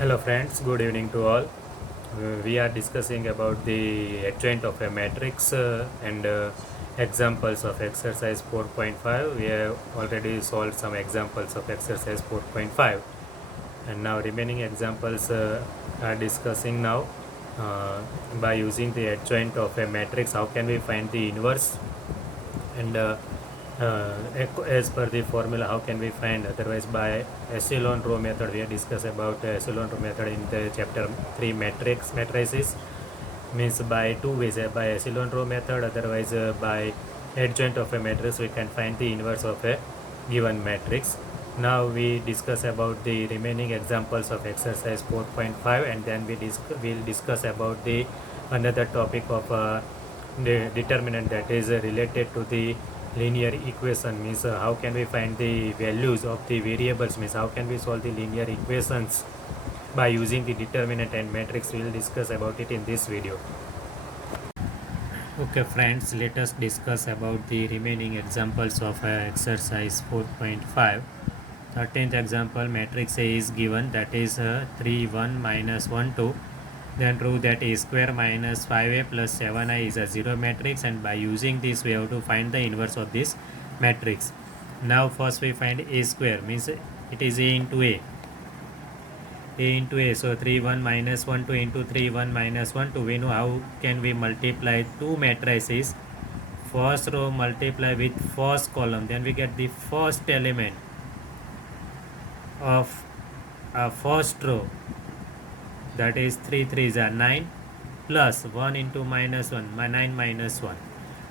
Hello friends, good evening to all. We are discussing about the adjoint of a matrix and examples of exercise 4.5. We have already solved some examples of exercise 4.5 and now remaining examples are discussing now by using the adjoint of a matrix. How can we find the inverse and as per the formula how can we find, otherwise by echelon row method. We have discussed about echelon row method in the chapter 3 matrices, means by two ways, by echelon row method, otherwise by adjoint of a matrix we can find the inverse of a given matrix. Now we discuss about the remaining examples of exercise 4.5 and then we'll discuss about the another topic of the determinant, that is related to the linear equation, means how can we find the values of the variables, means how can we solve the linear equations by using the determinant and matrix. We will discuss about it in this video. Okay friends, let us discuss about the remaining examples of exercise 4.5. 13th example, matrix A is given, that is 3 1 minus 1 2. Then prove that a square minus 5a plus 7i is a zero matrix, and by using this we have to find the inverse of this matrix. Now first we find a square, means it is a into a into a. So 3 1 minus 1 2 into 3 1 minus 1 2. We know how can we multiply two matrices. First row multiply with first column, then we get the first element of first row, that is 3 3s are 9 plus 1 into minus 1, 9 minus 1.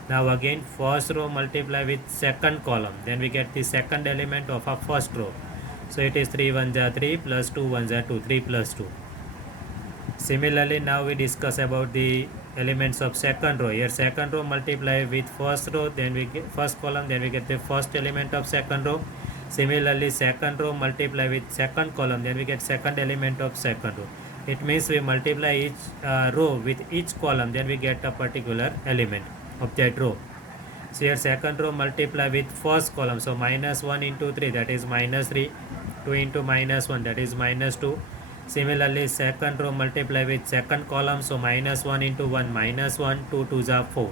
Now again first row multiply with second column, then we get the second element of our first row. So it is 3 1s are 3 plus 2 1s are 2, 3 plus 2. Similarly now we discuss about the elements of second row. Here second row multiply with first row, then we get first column, then we get the first element of second row. Similarly second row multiply with second column, then we get second element of second row. It means we multiply each row with each column, then we get a particular element of that row. So here second row multiply with first column, so minus 1 into 3, that is minus 3, 2 into minus 1, that is minus 2. Similarly second row multiply with second column, so minus 1 into 1, minus 1, 2 2s are 4,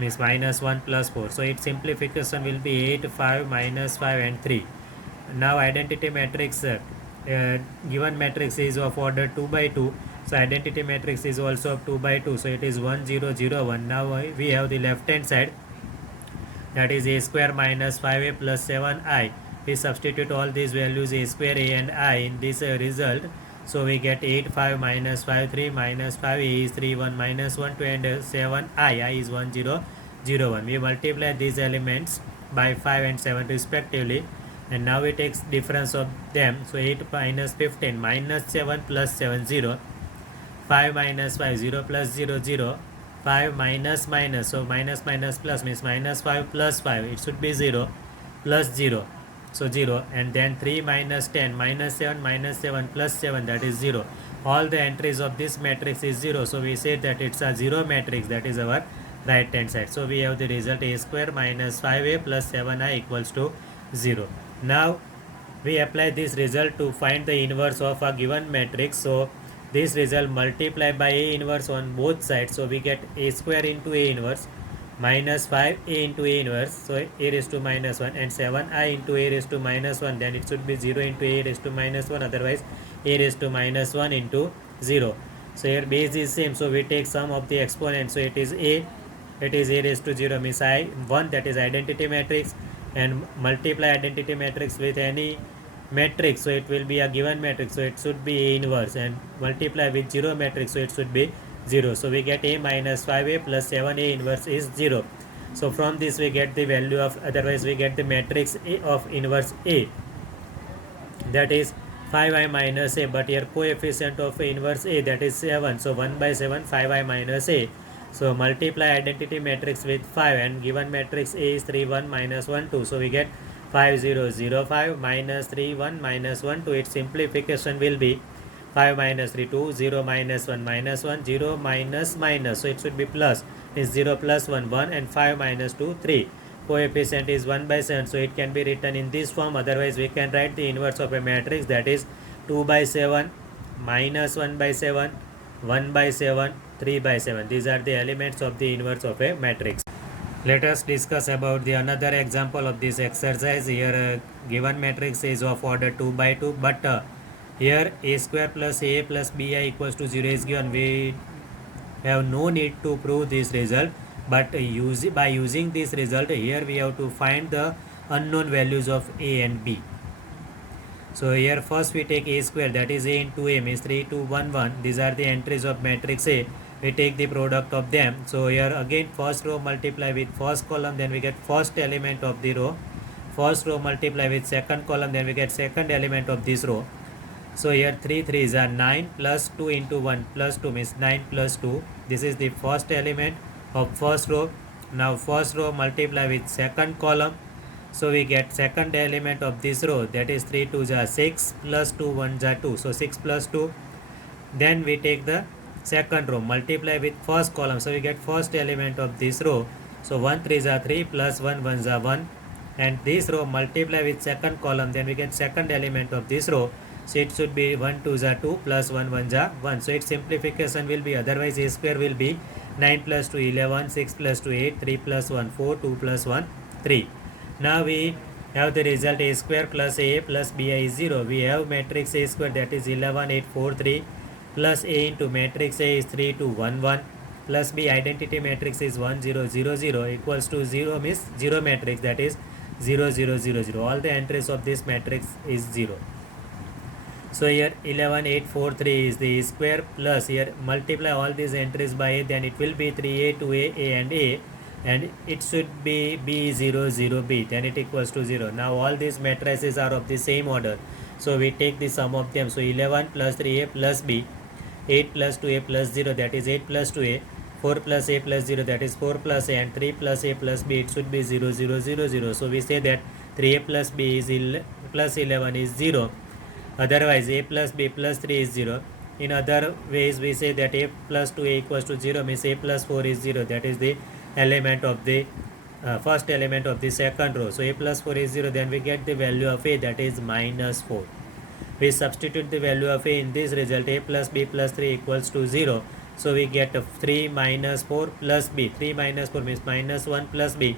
means minus 1 plus 4. So its simplification will be 8 5 minus 5 and 3. Now identity matrix, given matrix is of order 2 by 2, so identity matrix is also of 2 by 2, so it is 1 0 0 1. Now we have the left hand side, that is a square minus 5a plus 7i. We substitute all these values a square, a and I in this result. So we get 8 5 minus 5 3 minus 5 a is 3 1 minus 1 2 and 7 I is 1 0 0 1. We multiply these elements by 5 and 7 respectively, and now we take difference of them. So 8 minus 15 minus 7 plus 7 0, 5 minus 5 0 plus 0 0, 5 minus minus, so minus minus plus means minus 5 plus 5, it should be 0 plus 0, so 0. And then 3 minus 10 minus 7 minus 7 plus 7, that is 0. All the entries of this matrix is 0, so we say that it's a zero matrix, that is our right hand side. So we have the result a square minus 5a plus 7i equals to 0. Now we apply this result to find the inverse of a given matrix. So this result multiply by a inverse on both sides, so we get a square into a inverse minus 5a into a inverse, so a raised to minus 1, and 7i into a raised to minus 1, then it should be 0 into a raised to minus 1, otherwise a raised to minus 1 into 0. So here base is same, so we take sum of the exponents, so it is a raised to 0, means I 1, that is identity matrix, and multiply identity matrix with any matrix, so it will be a given matrix, so it should be a inverse, and multiply with 0 matrix, so it should be 0. So we get a minus 5a plus 7a inverse is 0. So from this we get the value of, otherwise we get the matrix A of inverse A, that is 5i minus a, but here coefficient of inverse A, that is 7, so 1 by 7 5i minus a. So multiply identity matrix with 5, and given matrix A is 3 1 minus 1 2, so we get 5 0 0 5 minus 3 1 minus 1 2. Its simplification will be 5 minus 3 2, 0 minus 1 minus 1, 0 minus minus, so it should be plus, is 0 plus 1 1, and 5 minus 2 3. Coefficient is 1 by 7, so it can be written in this form. Otherwise we can write the inverse of a matrix, that is 2 by 7 minus 1 by 7, 1 by 7, 3 by 7. These are the elements of the inverse of a matrix. Let us discuss about the another example of this exercise. Here given matrix is of order 2 by 2, but here a square plus a plus bi equals to 0 is given. We have no need to prove this result, but by using this result, here we have to find the unknown values of a and b. So here first we take a square, that is a into a means 3 2 1 1. These are the entries of matrix A. We take the product of them. So here again first row multiply with first column, then we get first element of the row. First row multiply with second column, then we get second element of this row. So here 3 3s are 9 plus 2 into 1 plus 2 means 9 plus 2. This is the first element of first row. Now first row multiply with second column. So we get second element of this row, that is 3 2s are 6 plus 2 1s are 2. So 6 plus 2. Then we take the second row multiply with first column. So we get first element of this row. So 1 3s are 3 plus 1 1s are 1. And this row multiply with second column, then we get second element of this row. So it should be 1 2s are 2 plus 1 1s are 1. So its simplification will be, otherwise a square will be 9 plus 2 11, 6 plus 2 8, 3 plus 1 4, 2 plus 1 3. Now we have the result a square plus a plus bi is 0. We have matrix a square, that is 11 8 4 3 plus a into matrix a is 3 2 1 1 plus b identity matrix is 1 0 0 0 equals to 0 means 0 matrix, that is 0 0 0 0. All the entries of this matrix is 0. So here 11 8 4 3 is the square, plus here multiply all these entries by a, then it will be 3a 2a a and a, and it should be b 0 0 b, then it equals to 0. Now all these matrices are of the same order, so we take the sum of them. So 11 plus 3a plus b, 8 plus 2a plus 0, that is 8 plus 2a, 4 plus a plus 0, that is 4 plus a, and 3 plus a plus b, it should be 0 0 0 0. So we say that 3a plus b is plus 11 is 0. Otherwise a plus b plus 3 is 0. In other ways we say that a plus 2a equals to 0 means a plus 4 is 0, that is the element of the first element of the second row. So a plus 4 is 0, then we get the value of a, that is minus 4. We substitute the value of a in this result, a plus b plus 3 equals to 0. So we get 3 minus 4 plus b. 3 minus 4 means minus 1 plus b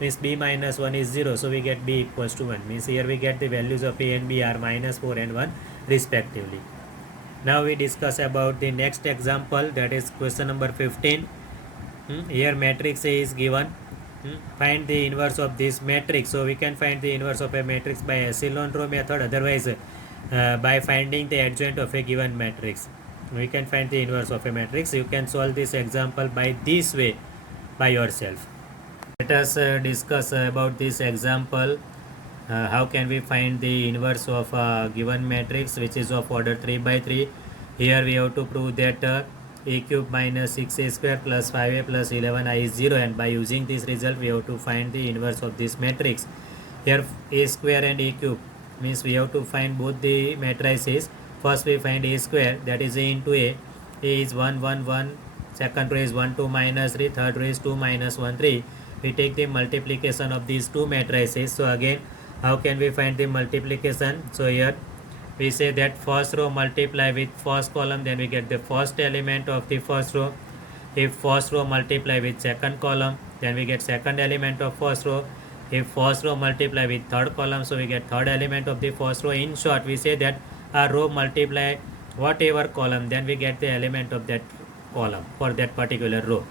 means b minus 1 is 0. So we get b equals to 1, means here we get the values of a and b are minus 4 and 1 respectively. Now we discuss about the next example, that is question number 15. Here matrix A is given. Find the inverse of this matrix. So we can find the inverse of a matrix by echelon row method, otherwise by finding the adjoint of a given matrix. We can find the inverse of a matrix. You can solve this example by this way by yourself. Let us discuss about this example. How can we find the inverse of a given matrix which is of order 3 by 3? Here we have to prove that a cube minus 6a square plus 5a plus 11i is 0, and by using this result we have to find the inverse of this matrix. Here a square and a cube means we have to find both the matrices. First we find a square, that is a into a is 1 1 1, second row is 1 2 minus 3, third row is 2 minus 1 3. We take the multiplication of these two matrices. So again, how can we find the multiplication? So here we say that first row multiply with first column, then we get the first element of the first row. If first row multiply with second column, then we get second element of first row. If first row multiply with third column, so we get third element of the first row. In short, we say that a row multiply whatever column, then we get the element of that column for that particular row.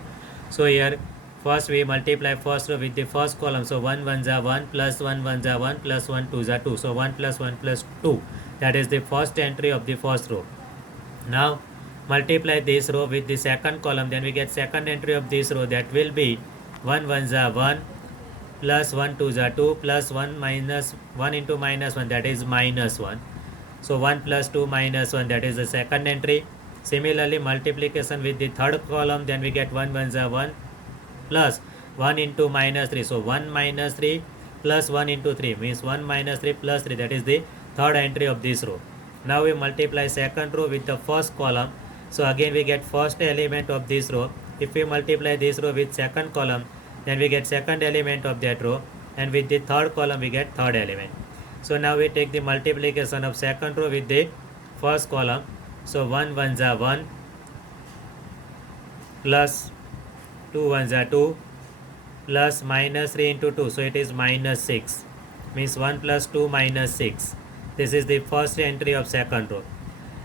So here first we multiply first row with the first column. So 1 1s are 1 plus 1 1s are 1 plus 1 2s are 2. So 1 plus 1 plus 2. That is the first entry of the first row. Now multiply this row with the second column, then we get second entry of this row, that will be 1 1s are 1 plus 1 2s are 2 plus 1 minus 1 into minus 1, that is minus 1. So 1 plus 2 minus 1, that is the second entry. Similarly multiplication with the third column, then we get 1 1s are 1 plus 1 into minus 3. So 1 minus 3 plus 1 into 3 means 1 minus 3 plus 3, that is the third entry of this row. Now we multiply second row with the first column. So again we get first element of this row. If we multiply this row with second column, then we get second element of that row, and with the third column we get third element. So now we take the multiplication of second row with the first column. So 1 ones are 1 plus 2 ones are 2 plus minus 3 into 2. So it is minus 6. Means 1 plus 2 minus 6. This is the first entry of second row.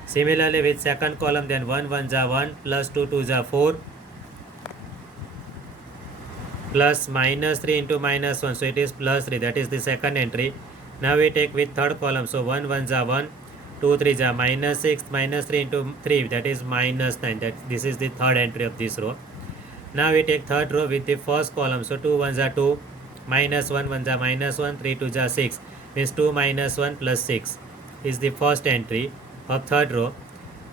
Similarly with second column, then 1 ones are 1 plus 2 twos are 4 plus minus 3 into minus 1. So it is plus 3. That is the second entry. Now we take with third column. So 1 ones are 1, 2 threes are minus 6, minus 3 into 3. That is minus 9. This is the third entry of this row. Now we take third row with the first column. So 2 ones are 2, minus 1 ones are minus 1, 3 twos are 6. Means 2 minus 1 plus 6 is the first entry of third row.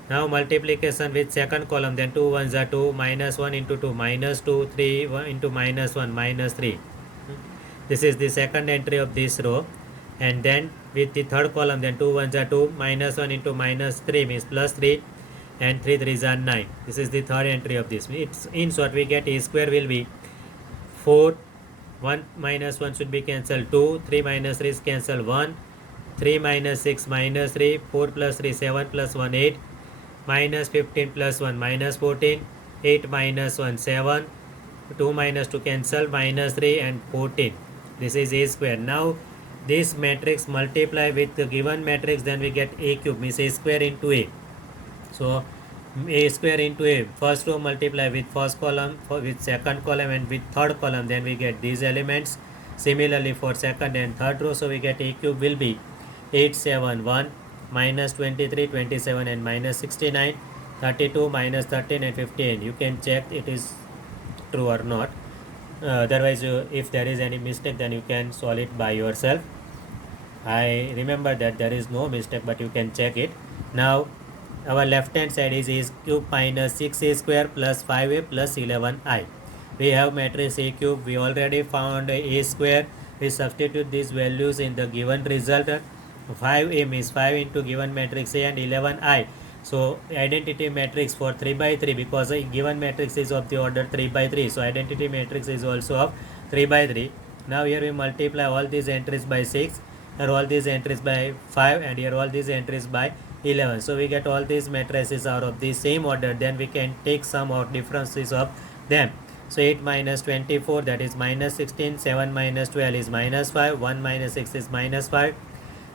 Now multiplication with second column, then 2 ones are 2, minus 1 into 2, minus 2, 3 1 into minus 1, minus 3. This is the second entry of this row. And then with the third column, then 2 ones are 2, minus 1 into minus 3 means plus 3, and 3 threes are 9. This is the third entry of this. It's in short, we get a square will be 4, 1 minus 1 should be cancelled 2, 3 minus 3 is cancelled 1, 3 minus 6 minus 3, 4 plus 3 7 plus 1 8, minus 15 plus 1 minus 14, 8 minus 1 7, 2 minus 2 cancel, minus 3 and 14. This is a square. Now this matrix multiply with the given matrix, then we get a cube, means a square into a. So a square into a, first row multiply with first column, with second column and with third column, then we get these elements. Similarly for second and third row, so we get a cube will be 8 7 1 minus 23 27 and minus 69, 32 minus 13 and 15. You can check it is true or not. Otherwise if there is any mistake, then you can solve it by yourself. I remember that there is no mistake, but you can check it. Now our left hand side is cube minus 6a square plus 5a plus 11i. We have matrix a cube. We already found a square. We substitute these values in the given result. 5a means 5 into given matrix A, and 11i. So identity matrix for 3 by 3, because a given matrix is of the order 3 by 3. So identity matrix is also of 3 by 3. Now here we multiply all these entries by 6, here all these entries by 5, and here all these entries by 11. So we get all these matrices are of the same order. Then we can take sum or differences of them. So 8 minus 24, that is minus 16, 7 minus 12 is minus 5, 1 minus 6 is minus 5,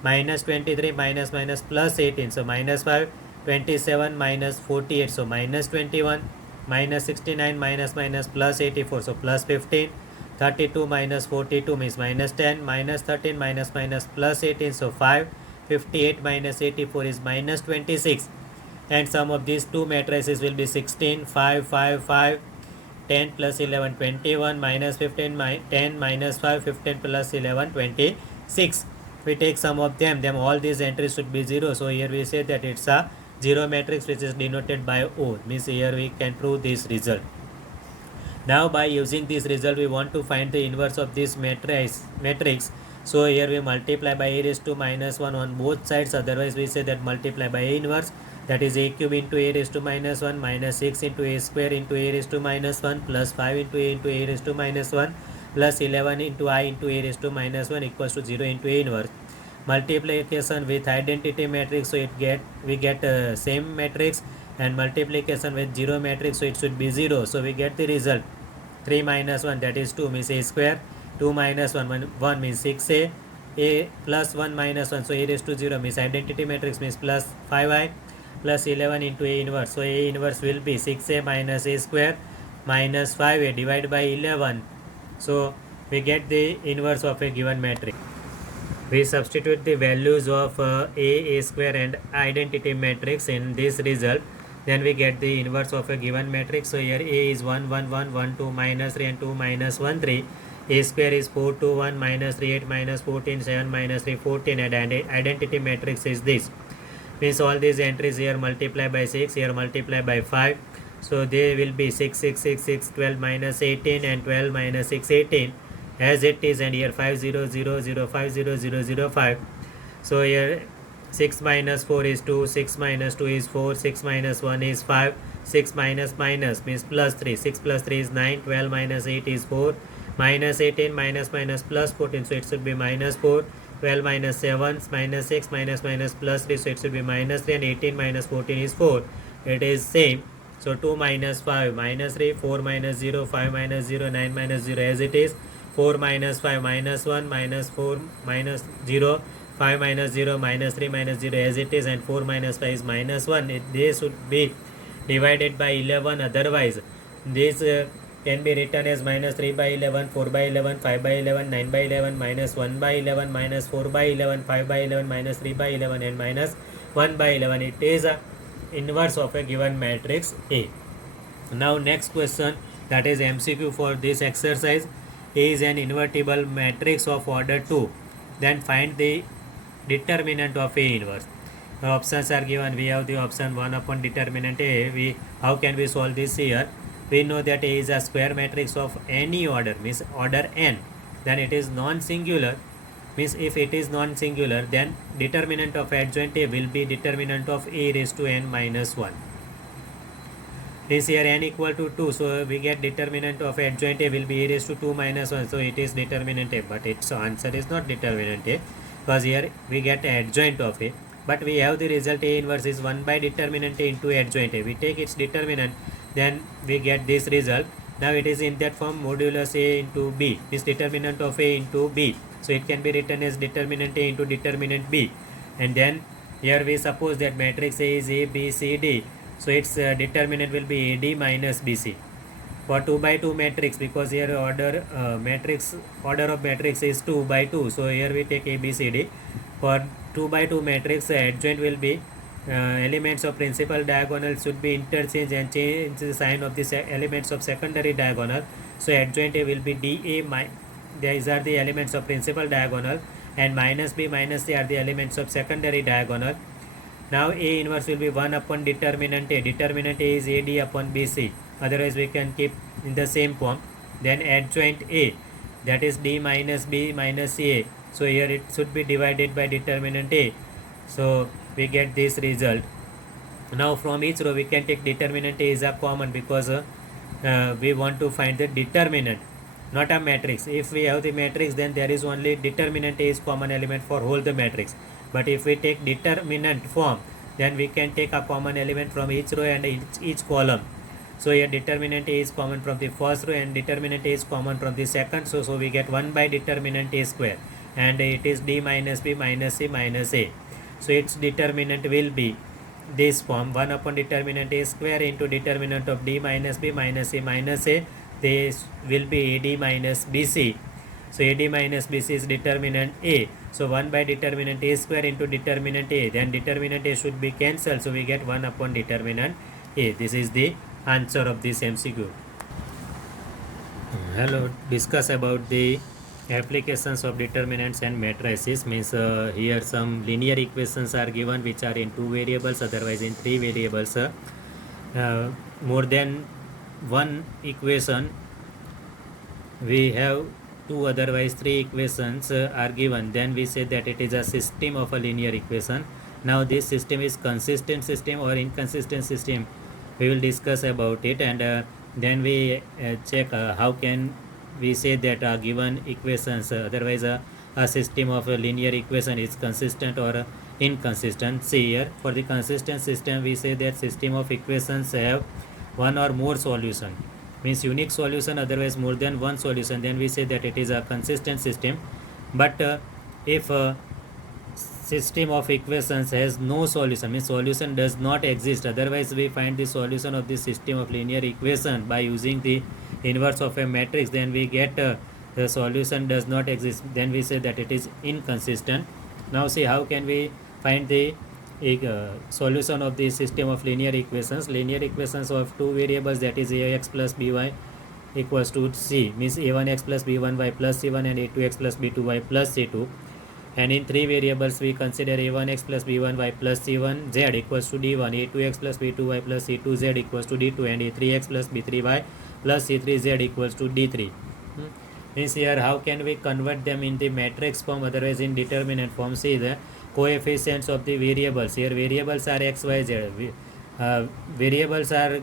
minus 23 minus minus plus 18, so minus 5, 27 minus 48, so minus 21, minus 69 minus minus plus 84, so plus 15, 32 minus 42 means minus 10, minus 13 minus minus plus 18, so 5, 58 minus 84 is minus 26, and sum of these two matrices will be 16, 5, 5, 5, 10 plus 11, 21, minus 15, 10 minus 5, 15 plus 11, 26. We take sum of them, all these entries should be 0. So here we say that it's a 0 matrix, which is denoted by O. Means here we can prove this result. Now by using this result, we want to find the inverse of this matrix. So here we multiply by a raised to minus 1 on both sides. Otherwise we say that multiply by a inverse, that is a cube into a raised to minus 1 minus 6 into a square into a raised to minus 1 plus 5 into a raised to minus 1 plus 11 into I into a raised to minus 1 equals to 0 into a inverse. Multiplication with identity matrix, so we get same matrix, and multiplication with 0 matrix, so it should be 0. So we get the result 3 minus 1, that is 2 means a square, 2 minus 1, 1 means 6a, a plus 1 minus 1, so a raised to 0 means identity matrix means plus 5i plus 11 into a inverse. So a inverse will be 6a minus a square minus 5a divided by 11. So we get the inverse of a given matrix. We substitute the values of a square and identity matrix in this result. Then we get the inverse of a given matrix. So here a is 1 1 1 1 2 minus 3 and 2 minus 1 3. A square is 4 2 1 minus 3 8 minus 14 7 minus 3 14, and identity matrix is this. Means all these entries here multiply by 6, here multiply by 5. So they will be 6 6 6 6 12 minus 18 and 12 minus 6 18 as it is, and here 5 0 0 0 5 0 0 0 5. So here 6 minus 4 is 2, 6 minus 2 is 4, 6 minus 1 is 5, 6 minus minus means plus 3, 6 plus 3 is 9, 12 minus 8 is 4, minus 18 minus minus plus 14, so it should be minus 4, 12 minus 7 minus 6 minus plus 3, so it should be minus 3, and 18 minus 14 is 4. It is same. So 2 minus 5 minus 3, 4 minus 0, 5 minus 0, 9 minus 0 as it is. 4 minus 5 minus 1 minus 4 minus 0, 5 minus 0 minus 3 minus 0 as it is, and 4 minus 5 is minus 1. They should be divided by 11, otherwise this can be written as minus 3 by 11, 4 by 11, 5 by 11, 9 by 11, minus 1 by 11, minus 4 by 11, 5 by 11, minus 3 by 11, and minus 1 by 11. It is a inverse of a given matrix A. Now next question, that is MCQ for this exercise. A is an invertible matrix of order 2. Then find the determinant of A inverse. The options are given. We have the option 1 upon determinant A. How can we solve this here? We know that A is a square matrix of any order, means order n. Then it is non-singular, means if it is non-singular, then determinant of adjoint A will be determinant of A raised to n minus 1. This here n equal to 2, so we get determinant of adjoint A will be A raised to 2 minus 1, so it is determinant A, but its answer is not determinant A, because here we get adjoint of A, but we have the result A inverse is 1 by determinant A into adjoint A. We take its determinant, then we get this result. Now it is in that form, modulus A into B, is determinant of A into B, so it can be written as determinant A into determinant B. And then here we suppose that matrix A is A, B, C, D, so its determinant will be AD minus BC. For 2 by 2 matrix, because here order of matrix is 2 by 2, so here we take A, B, C, D. For 2 by 2 matrix, adjoint will be elements of principal diagonal should be interchanged and change the sign of the elements of secondary diagonal. So adjoint A will be DA, these are the elements of principal diagonal, and minus B minus C are the elements of secondary diagonal. Now A inverse will be 1 upon determinant A. Determinant A is AD upon BC. Otherwise we can keep in the same form. Then adjoint A, that is D minus B minus CA. So here it should be divided by determinant A. So we get this result. Now from each row we can take determinant A is a common, because we want to find the determinant, not a matrix. If we have the matrix, then there is only determinant A is common element for whole the matrix. But if we take determinant form, then we can take a common element from each row and each column. So here determinant A is common from the first row and determinant A is common from the second. So we get 1 by determinant A square, and it is D minus B minus C minus A. So its determinant will be this form, 1 upon determinant A square into determinant of D minus B minus C minus A. This will be AD minus BC. So AD minus BC is determinant A. So 1 by determinant A square into determinant A. Then determinant A should be cancelled. So we get 1 upon determinant A. This is the answer of this MCQ. Hello, discuss about the applications of determinants and matrices. Means here some linear equations are given which are in 2 variables, otherwise in 3 variables. More than one equation we have 2, otherwise 3 equations are given, then we say that it is a system of a linear equation. Now this system is consistent system or inconsistent system, we will discuss about it, and then we check how can we say that given equations, otherwise a system of a linear equation is consistent or inconsistent. See here, for the consistent system we say that system of equations have one or more solution, means unique solution, otherwise more than one solution, then we say that it is a consistent system. But if system of equations has no solution, means solution does not exist, otherwise we find the solution of the system of linear equation by using the inverse of a matrix, then we get the solution does not exist, then we say that it is inconsistent. Now see how can we find the solution of the system of linear equations. Linear equations of 2 variables, that is ax plus by equals to c, means a1x plus b1y plus c1 and a2x plus b2y plus c2. And in 3 variables we consider a1x plus b1y plus c1 z equals to d1, a2x plus b2y plus c2 z equals to d2, and a3x plus b3y plus c3 z equals to d3. Means here how can we convert them in the matrix form, otherwise in determinant form. See the coefficients of the variables. Here variables are x, y, z. Variables are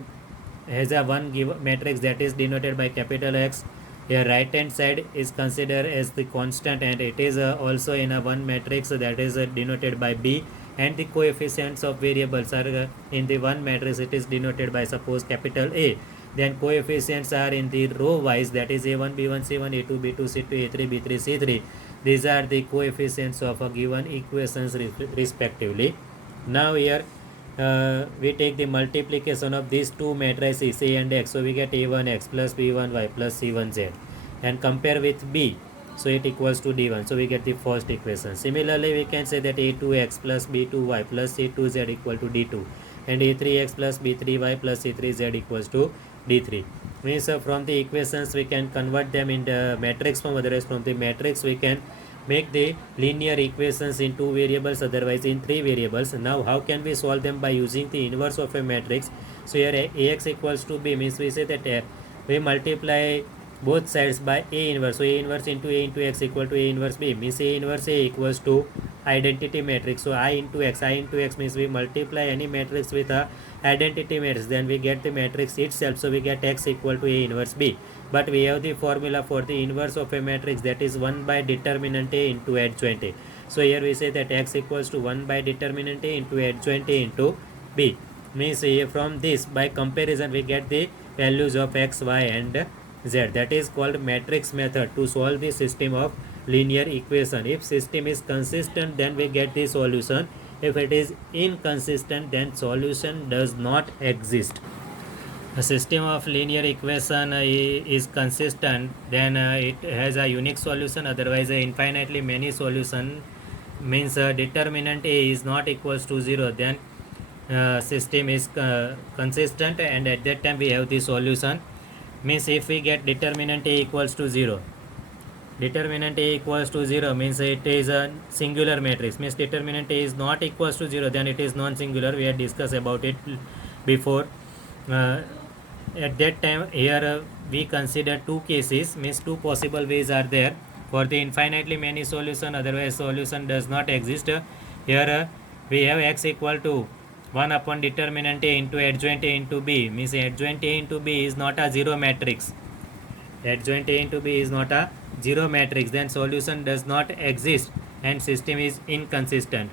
has a one given matrix that is denoted by capital X, Here right hand side is considered as the constant, and it is also in a one matrix that is denoted by B, and the coefficients of variables are in the one matrix, it is denoted by suppose capital A. Then coefficients are in the row wise, that is A1 B1 C1 A2 B2 C2 A3 B3 C3. These are the coefficients of a given equations respectively. Now here we take the multiplication of these two matrices A and X, so we get A1X plus B1Y plus C1Z, and compare with B, so it equals to D1, so we get the first equation. Similarly we can say that A2X plus B2Y plus C2Z equal to D2, and A3X plus B3Y plus C3Z equals to D3. Means from the equations we can convert them in the matrix form, otherwise from the matrix we can make the linear equations in two variables, otherwise in three variables. Now how can we solve them? By using the inverse of a matrix. So here Ax equals to B means we say that we multiply both sides by A inverse. So A inverse into A into X equal to A inverse B means A inverse A equals to identity matrix. So I into X means we multiply any matrix with a identity matrix, then we get the matrix itself, so we get X equal to A inverse B. But we have the formula for the inverse of a matrix, that is 1 by determinant A into adjoint A. So here we say that X equals to 1 by determinant A into adjoint A into B. Means from this by comparison we get the values of X, Y and Z. That is called matrix method to solve the system of linear equation. If system is consistent, then we get the solution. If it is inconsistent, then solution does not exist. A system of linear equation is consistent, then it has a unique solution, otherwise infinitely many solution. Means determinant A is not equals to 0, then system is consistent, and at that time we have the solution. Means if we get determinant A equals to 0, determinant A equals to 0 means it is a singular matrix. Means determinant A is not equals to 0, then it is non-singular. We had discussed about it before. At that time here we consider two cases, means two possible ways are there for the infinitely many solution, otherwise solution does not exist. Here we have X equal to 1 upon determinant A into adjoint A into B, means adjoint A into B is not a zero matrix. Adjoint A into B is not a zero matrix, then solution does not exist and system is inconsistent.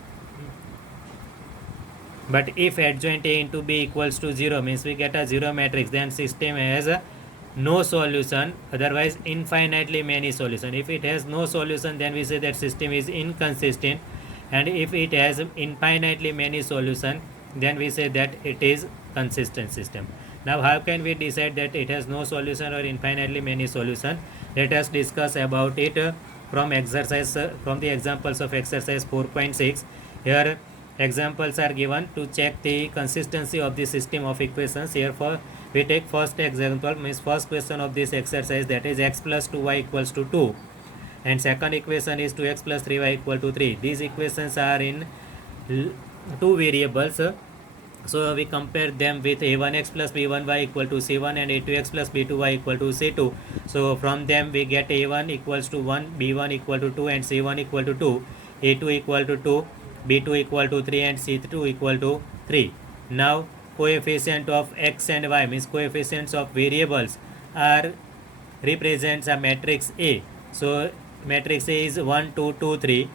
But if adjoint A into B equals to 0 means we get a zero matrix, then system has no solution, otherwise infinitely many solution. If it has no solution, then we say that system is inconsistent, and if it has infinitely many solution, then we say that it is consistent system. Now how can we decide that it has no solution or infinitely many solution? Let us discuss about it from exercise from the examples of exercise 4.6. Here examples are given to check the consistency of the system of equations. Here for we take first example, means first question of this exercise, that is x plus 2y equals to 2, and second equation is 2x plus 3y equal to 3. These equations are in two variables, so we compare them with a1x plus b1y equal to c1 and a2x plus b2y equal to c2. So from them we get a1 equals to 1, b1 equal to 2 and c1 equal to 2, a2 equal to 2, b2 equal to 3 and c2 equal to 3. Now coefficient of x and y, means coefficients of variables, are represents a matrix A. So matrix A is 1 2 2 3.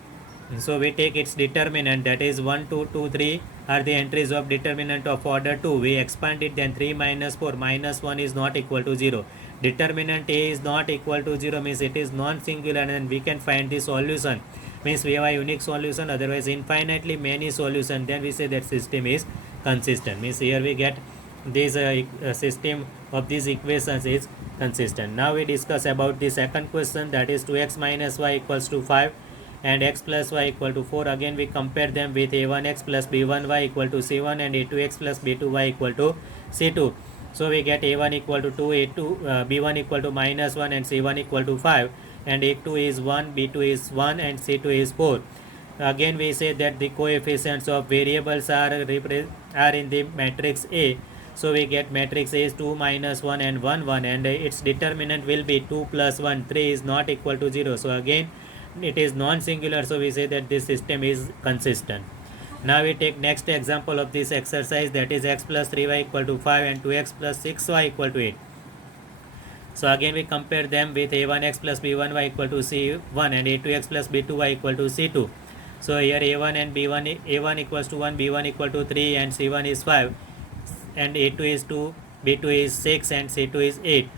So we take its determinant, that is 1 2 2 3 are the entries of determinant of order 2. We expand it, then 3 minus 4 minus 1 is not equal to 0. Determinant A is not equal to 0 means it is non-singular, and we can find the solution. Means we have a unique solution, otherwise infinitely many solution, then we say that system is consistent. Means here we get this system of these equations is consistent. Now we discuss about the second question, that is 2x minus y equals to 5 and x plus y equal to 4. Again we compare them with a1x plus b1y equal to c1 and a2x plus b2y equal to c2. So we get a1 equal to 2, a2 b1 equal to minus 1 and c1 equal to 5, and a2 is 1, b2 is 1 and c2 is 4. Again we say that the coefficients of variables are in the matrix A. So we get matrix A is 2 minus 1 and 1 1, and its determinant will be 2 plus 1, 3 is not equal to 0. So again it is non-singular, so we say that this system is consistent. Now we take next example of this exercise, that is x plus 3y equal to 5 and 2x plus 6y equal to 8. So again we compare them with a1x plus b1y equal to c1 and a2x plus b2y equal to c2. So here a1 and b1, a1 equals to 1, b1 equal to 3 and c1 is 5 and a2 is 2, b2 is 6 and c2 is 8.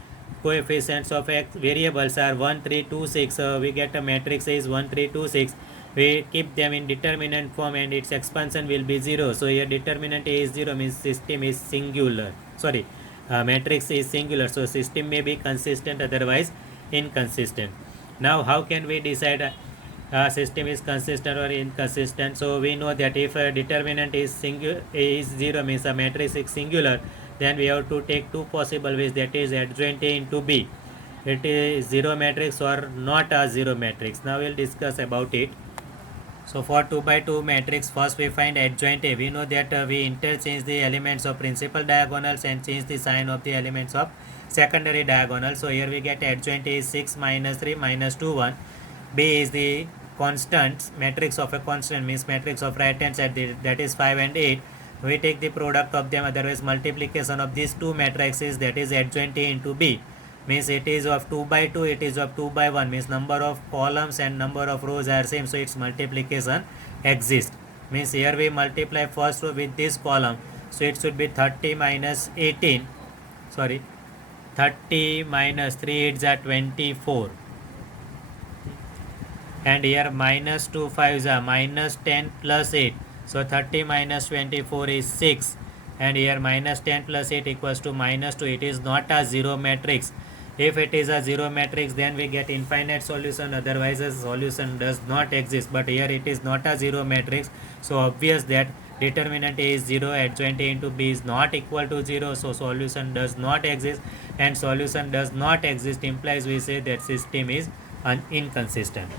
Coefficients of x variables are 1, 3, 2, 6. So we get a matrix is 1, 3, 2, 6. We keep them in determinant form and its expansion will be 0. So here determinant A is 0 means system is singular. Sorry, matrix is singular. So system may be consistent, otherwise inconsistent. Now how can we decide system is consistent or inconsistent? So we know that if a determinant is singular, is 0 means a matrix is singular, then we have to take two possible ways, that is adjoint A into B. It is 0 matrix or not a 0 matrix. Now we'll discuss about it. So for 2 by 2 matrix, first we find adjoint A. We know that we interchange the elements of principal diagonals and change the sign of the elements of secondary diagonal. So here we get adjoint A is 6 minus 3 minus 2 1. B is the constant, matrix of a constant means matrix of right hand side, that is 5 and 8. We take the product of them, otherwise multiplication of these two matrices, that is adjoint A into B, means it is of 2 by 2, it is of 2 by 1, means number of columns and number of rows are same, so its multiplication exists. Means here we multiply first row with this column, so it should be 30 minus 18, sorry, 30 minus 3 it's at 24, and here minus 2 5s are minus 10 plus 8, so 30 minus 24 is 6, and here minus 10 plus 8 equals to minus 2. It is not a zero matrix. If it is a zero matrix, then we get infinite solution, otherwise a solution does not exist. But here it is not a zero matrix, so obvious that determinant A is 0, adjoint A into B is not equal to 0, so solution does not exist, and solution does not exist implies we say that system is inconsistent.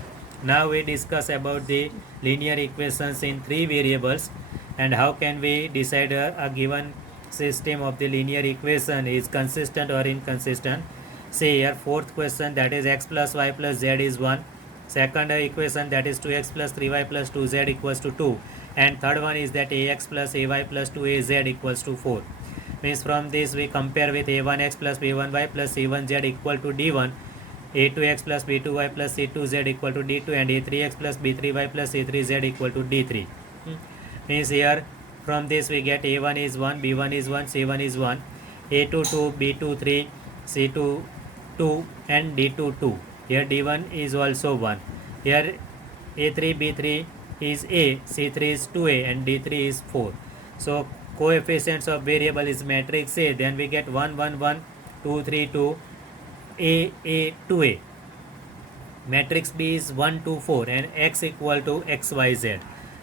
Now we discuss about the linear equations in three variables and how can we decide a given system of the linear equation is consistent or inconsistent. See here, fourth question, that is x plus y plus z is 1. Second equation, that is 2x plus 3y plus 2z equals to 2. And third one is that ax plus ay plus 2az equals to 4. Means from this we compare with a1x plus b1y plus c1z equal to d1, a2x plus b2y plus c2z equal to d2, and a3x plus b3y plus c3z equal to d3. Means here from this we get a1 is 1, b1 is 1, c1 is 1, a2 2, b2 3, c2 2 and d2 2. Here d1 is also 1. Here a3 b3 is a, c3 is 2a, and d3 is 4. So coefficients of variable is matrix A, then we get 1 1 1, 2 3 2, a 2a. Matrix B is 1 2 4 and x equal to xyz.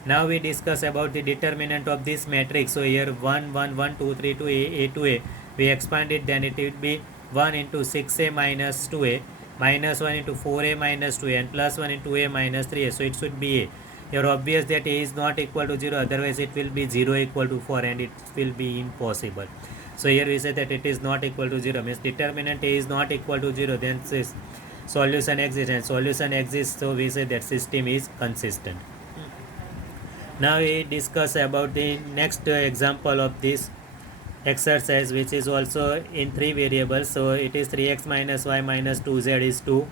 Now we discuss about the determinant of this matrix. So here 1 1 1 2 3 2 a 2a, we expand it, then it will be 1 into 6a minus 2a, minus 1 into 4a minus 2a, and plus 1 into a minus 3a, so it should be a. Here obvious that a is not equal to 0, otherwise it will be 0 equal to 4 and it will be impossible. So here we say that it is not equal to 0, means determinant a is not equal to 0, then this solution exists, and solution exists, so we say that system is consistent. Now we discuss about the next example of this exercise, which is also in three variables. So it is 3x minus y minus 2z is 2.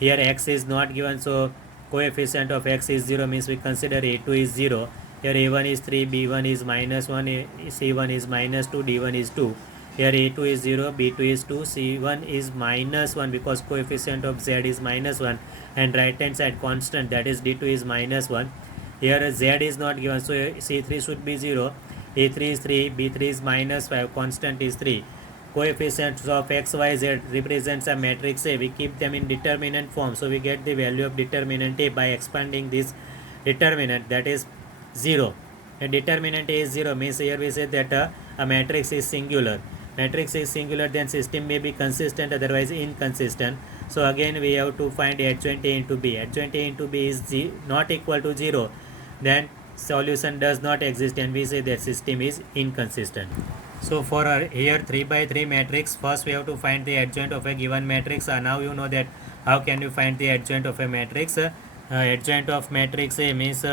Here x is not given, so coefficient of x is 0, means we consider a2 is 0. Here a1 is 3, b1 is minus 1, c1 is minus 2, d1 is 2. Here a2 is 0, b2 is 2, c1 is minus 1 because coefficient of z is minus 1, and right hand side constant, that is d2 is minus 1. Here z is not given, so c3 should be 0, a3 is 3, b3 is minus 5, constant is 3. Coefficients of x, y, z represents a matrix A. We keep them in determinant form, so we get the value of determinant A by expanding this determinant, that is 0. A determinant A is 0 means here we say that a matrix is singular. Matrix is singular, then system may be consistent, otherwise inconsistent. So again we have to find adjoint A into B. Adjoint A into B is not equal to 0, then solution does not exist, and we say that system is inconsistent. So for our here 3 by 3 matrix, first we have to find the adjoint of a given matrix. Now you know that how can you find the adjoint of a matrix. Adjoint of matrix A means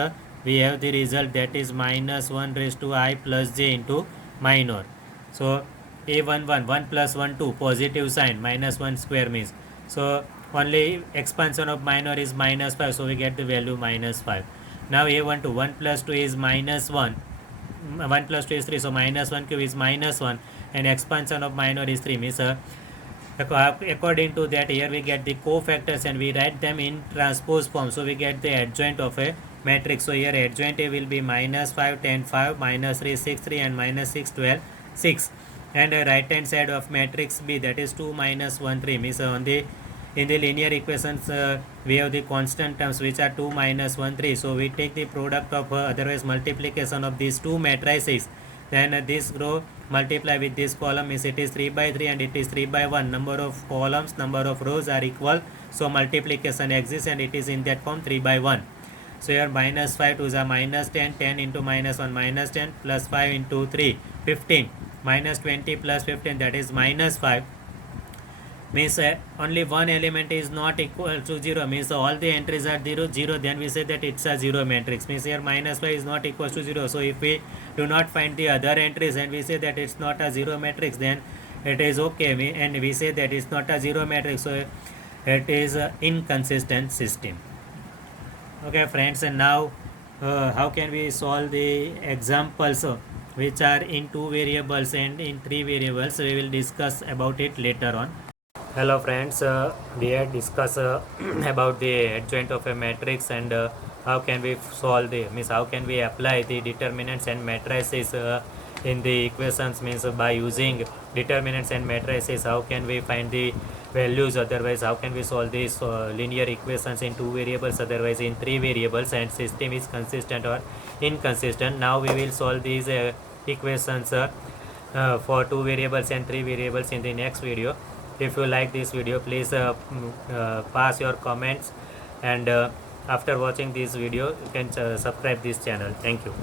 we have the result, that is minus 1 raised to I plus j into minor. So a11 1 plus 1 2 positive sign minus 1 square means, so only expansion of minor is minus 5, so we get the value minus 5. Now a12 1 plus 2 is minus 1, 1 plus 2 is 3, so minus 1 cube is minus 1, and expansion of minor is 3 means according to that here we get the cofactors and we write them in transpose form, so we get the adjoint of a matrix. So here adjoint A will be minus 5 10 5 minus 3 6 3 and minus 6 12 6, and right hand side of matrix B, that is 2 minus 1 3 means on the in the linear equations we have the constant terms which are 2 minus 1 3, so we take the product of otherwise multiplication of these two matrices, then this row multiply with this column means it is 3 by 3 and it is 3 by 1, number of columns number of rows are equal, so multiplication exists and it is in that form 3 by 1. So here minus 5 to the minus 10, 10 into minus 1 minus 10 plus 5 into 3 15, minus 20 plus 15, that is minus 5 means only one element is not equal to 0 means all the entries are 0, then we say that it's a 0 matrix, means here minus 5 is not equal to 0, so if we do not find the other entries and we say that it's not a 0 matrix, then it is okay, and we say that it's not a 0 matrix, so it is an inconsistent system. Okay friends, and now how can we solve the examples which are in 2 variables and in 3 variables, we will discuss about it later on. Hello friends, we had discussed about the adjoint of a matrix and how can we solve the means how can we apply the determinants and matrices in the equations, means by using determinants and matrices how can we find the values, otherwise how can we solve these linear equations in 2 variables, otherwise in 3 variables, and system is consistent or inconsistent. Now we will solve these equations for 2 variables and 3 variables in the next video. If you like this video, please pass your comments, and after watching this video you can subscribe this channel. Thank you.